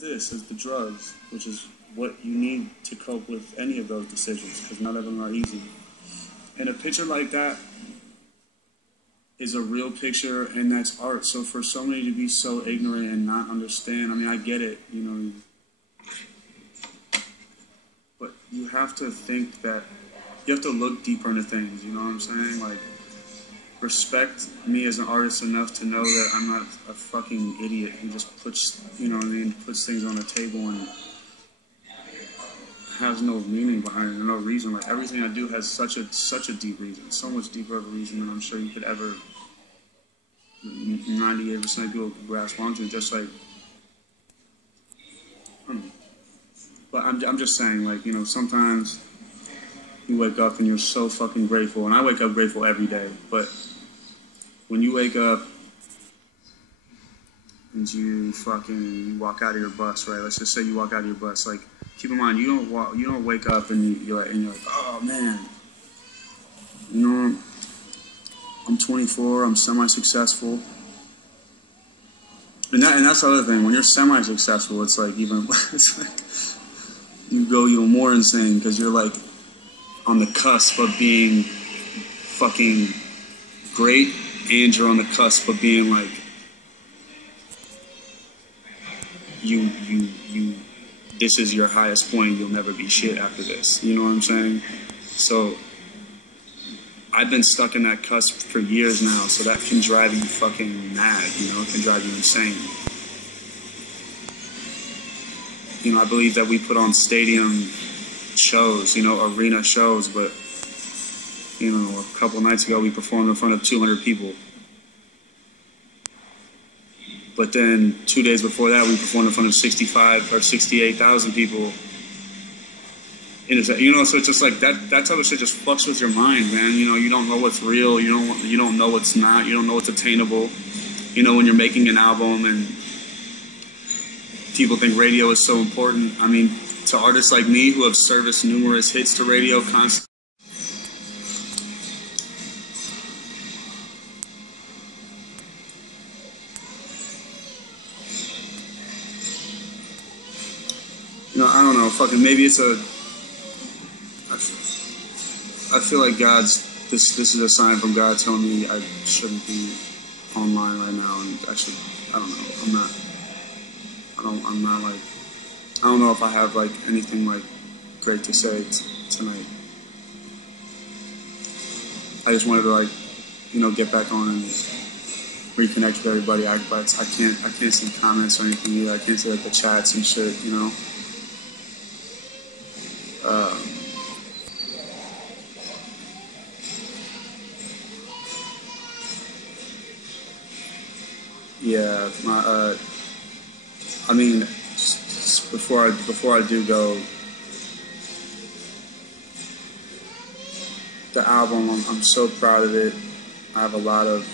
This is the drugs, which is what you need to cope with any of those decisions, because none of them are easy. And a picture like that is a real picture, and that's art. So for somebody to be so ignorant and not understand, I mean, I get it, you know, but you have to think that, you have to look deeper into things, you know what I'm saying? Like, respect me as an artist enough to know that I'm not a fucking idiot who just puts, you know what I mean, puts things on the table and has no meaning behind it, no reason. Like, everything I do has such a deep reason, so much deeper of a reason than I'm sure you could ever, 98% of people could grasp onto, just like, I don't know. But I'm just saying, like, you know, sometimes you wake up and you're so fucking grateful, and I wake up grateful every day, but when you wake up and you walk out of your bus, right? Let's just say you walk out of your bus. Like, keep in mind, you don't wake up and you're like, oh man, you know, I'm 24, I'm semi-successful, and that's the other thing. When you're semi-successful, it's like it's like you go even more insane because you're like on the cusp of being fucking great, and you're on the cusp of being like you this is your highest point, you'll never be shit after this, you know what I'm saying? So I've been stuck in that cusp for years now, so that can drive you fucking mad, you know, it can drive you insane. You know, I believe that we put on stadium shows, you know, arena shows, but you know, a couple of nights ago we performed in front of 200 people. But then 2 days before that we performed in front of 65 or 68,000 people. And you know, so it's just like that type of shit just fucks with your mind, man. You know, you don't know what's real, you don't know what's not, you don't know what's attainable. You know, when you're making an album and people think radio is so important. I mean, to artists like me who have serviced numerous hits to radio constantly. You know, I don't know, fucking maybe it's I feel like this is a sign from God telling me I shouldn't be online right now, and actually, I don't know, I'm not like, I don't know if I have like anything like great to say tonight. I just wanted to, like, you know, get back on and reconnect with everybody. I can't see comments or anything either. I can't see like the chats and shit, you know. Yeah, I mean, just before I do go, the album, I'm so proud of it. I have a lot of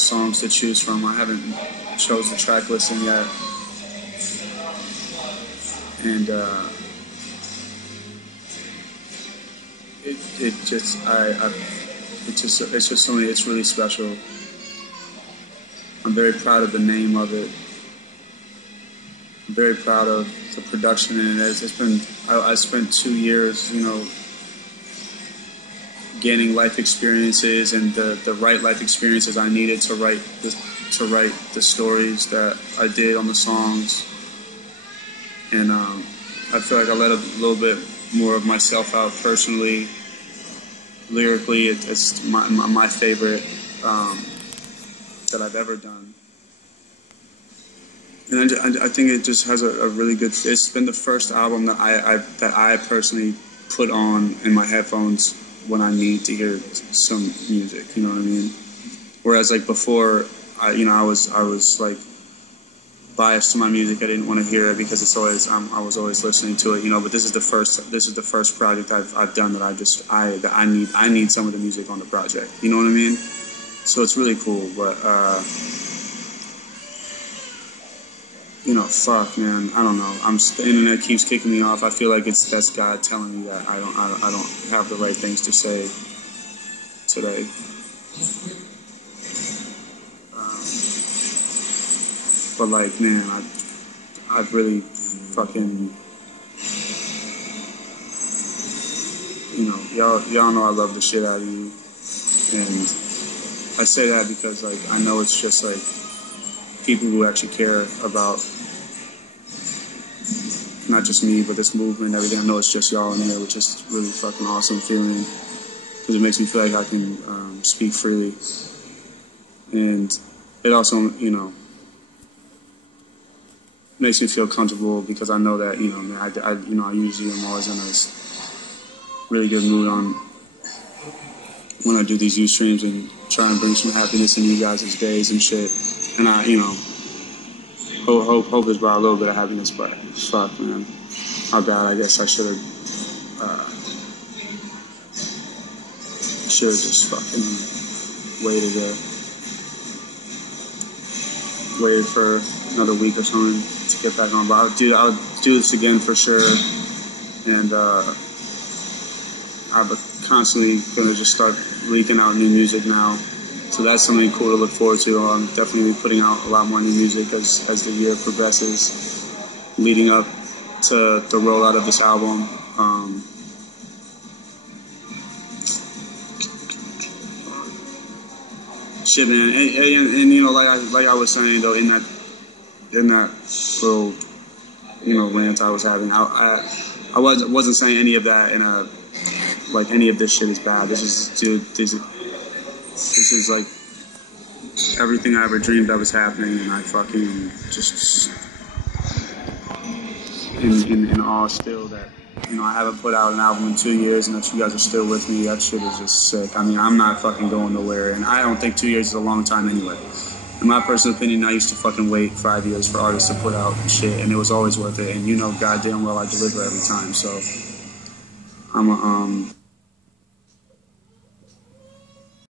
songs to choose from. I haven't chose the track listing yet, and it's just something. It's really special. I'm very proud of the name of it. I'm very proud of the production in it. It's been, I spent 2 years, you know, gaining life experiences and the right life experiences I needed to write the stories that I did on the songs. And I feel like I let a little bit more of myself out personally. Lyrically, it's my favorite that I've ever done. And I think it just has a really good, it's been the first album that I personally put on in my headphones when I need to hear some music, you know what I mean? Whereas like before, I was like biased to my music. I didn't want to hear it because it's always, I was always listening to it, you know, but this is the first project I've done that I need some of the music on the project, you know what I mean? So it's really cool, but you know, fuck, man, I don't know. The internet keeps kicking me off. I feel like that's God telling me that I don't have the right things to say today. But like, man, I've really fucking, you know, y'all know I love the shit out of you, and I say that because, like, I know it's just, like, people who actually care about not just me, but this movement and everything. I know it's just y'all in here, which is really fucking awesome feeling, because it makes me feel like I can speak freely, and it also, you know, makes me feel comfortable because I know that, you know, I usually am always in a really good mood on when I do these USTREAMs and try and bring some happiness in you guys' days and shit. And I, you know, hope it's brought a little bit of happiness, but fuck, man. My bad, I guess I should have just fucking waited for another week or something to get back on. But I'll do this again for sure. And I'm constantly gonna just start leaking out new music now. So that's something cool to look forward to. I'm definitely putting out a lot more new music as the year progresses, leading up to the rollout of this album. Shit, man, and you know, like I was saying though, in that little, you know, rant I was having, I wasn't saying any of that in a, like, any of this shit is bad. This is, dude, this is like everything I ever dreamed that was happening, and I fucking just in awe still that, you know, I haven't put out an album in 2 years and that you guys are still with me. That shit is just sick. I mean, I'm not fucking going nowhere, and I don't think 2 years is a long time anyway. In my personal opinion, I used to fucking wait 5 years for artists to put out shit, and it was always worth it, and you know goddamn well I deliver every time, so I'm